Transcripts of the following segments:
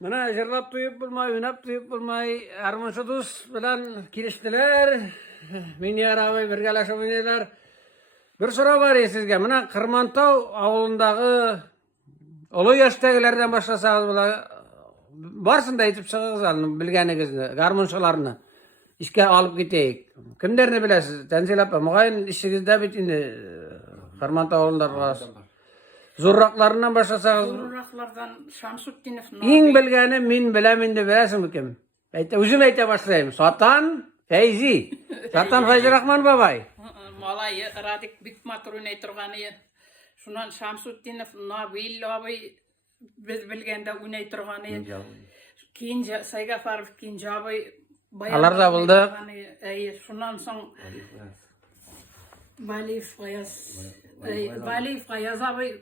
Mana jırlap duyup bulmay, oynap duyup bulmay, armançı dus bilen kiriştiler. Meni arabay birgalaşıp oynaylar. Bir soru var ya sizge. Mana Kırmantaw awulundagy ulu yaştagilerden başlasağız bula. Barsın da aytıp çygyňyz alın bilgeniňizde, garmonçylaryny. İşke alıp giteyik. Kimlerini bilesiz? Tenzil apa, mugaýyn işigizde bit indi Kırmantaw awulundagy zurraklarından başlasağız. Zurraklardan Şamsutdinov. İň bilgeni min bilemin de bilesin kim? Özüm ayta başlaýym. Satan Feyzi. Satan Feyzi Rahman babay. Malay Radik Bikmaturun aytırgany. Şundan Şamsutdinov Nabil abi biz bilgende oynay turgany. Kinja Saygafarov Kinja abi Alar da buldu. Şundan soň Bali Fayaz abi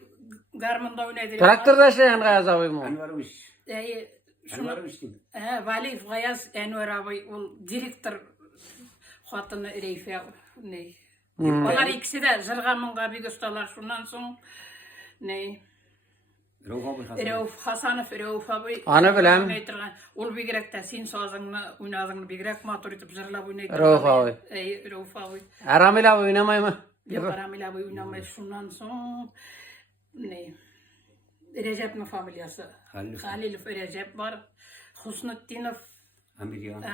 garmında oynaydı. Traktorda şeyen Gayaz abi mı? Anvarmış. Anvarmış değil. Vali Fayaz Enver abi ol direktor hatyny Reyfe ne. Onlar ikisi de Zırgamınga bir gösterler şundan soň ne. Rauf Hasanov Rauf abi. Ana bilem. Ol bigrekde sin sazyňy oynadyňy bigrek matur etip zırlap oynaydy. Rauf abi. Rauf abi. Aramil abi oynamay mı? Aramil abi oynamay şundan soň ne. Recep'in familyası. Halil Recep var. Husnutdinov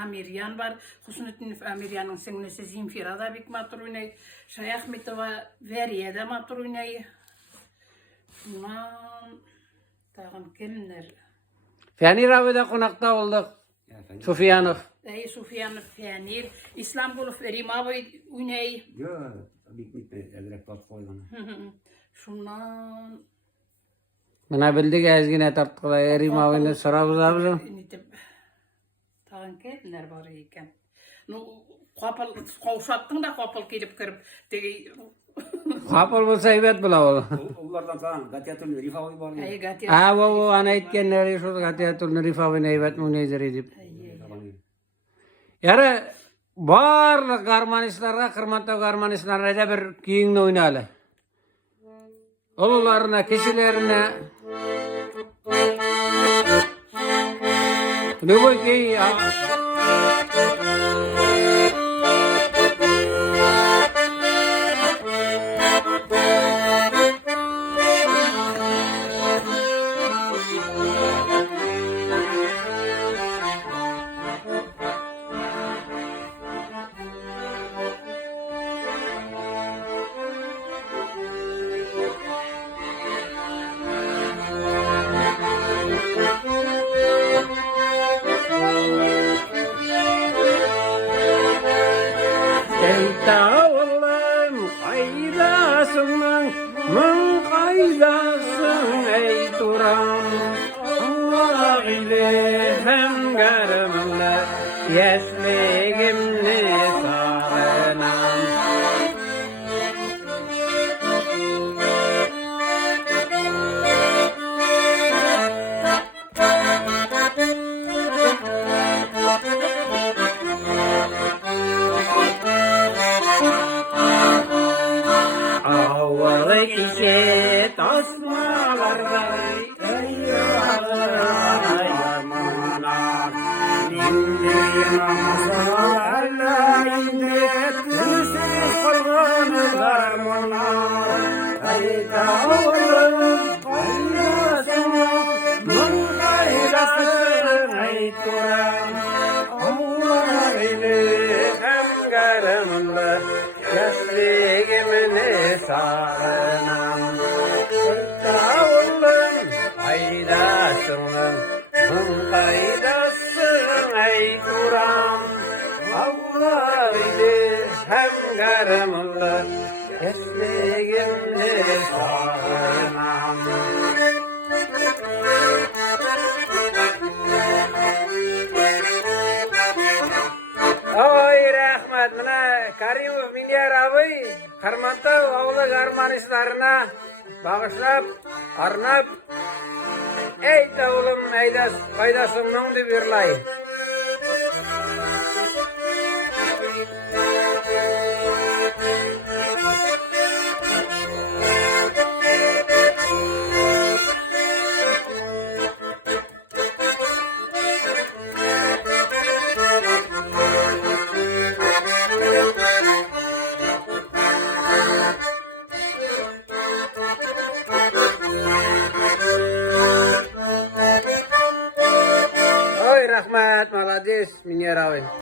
Amiryan var. Husnutdinov Amiryan'ın singlisi Zimfira da bik matur oynay. Şayahmetova Veriye de matur oynay. Şundan tağın kimler? Fenir abi de konakta olduk. Sufyanov. Sufyanov Fenir. İstanbulov Erim abi oynay. Yo, bitmedi. Elrek bat koygan. Şundan Mana bildik ezgine tartqıla erim abini sorabız abi. Tağın kimler var eken? Kapal kavşattın da kapal kelip kirip tegi Kapal bolsa aýbat bula ol. Onlardan falan Gatiyatül Rifavi var. Ha bu ana aýtganlary şu Gatiyatül Rifawi aýbat munezir edip. Yara barlyk garmanistlarga Kırmantaw garmanistlarına bir kiýiňde oýnaly. Olularyna, kişilerine ne bu ki Tavlım kaydasın, mın kaydasın ey turam. Allah ile hem garımla yesligimni sarınam. İşe tasmalarda eyvallah yarmanar Dinleyin amasalarla indet Tüsüz kılgını garmanar Kayda oğlum kaydasını Mın kaydasını ey turan Allah ile hem garımla Yasligimni sarınam Sırtavulum kaydasınım Hım kaydasın ey turam Allah ile hem garımla Yasligimni sarınam Oy rahmat mana Karimov Milyar abi Kırmantaw awly garmanistlaryna bagışlap arnap ey tawlum eydas faydasymyň dip berlaý. Bangladeş, Minyar abi.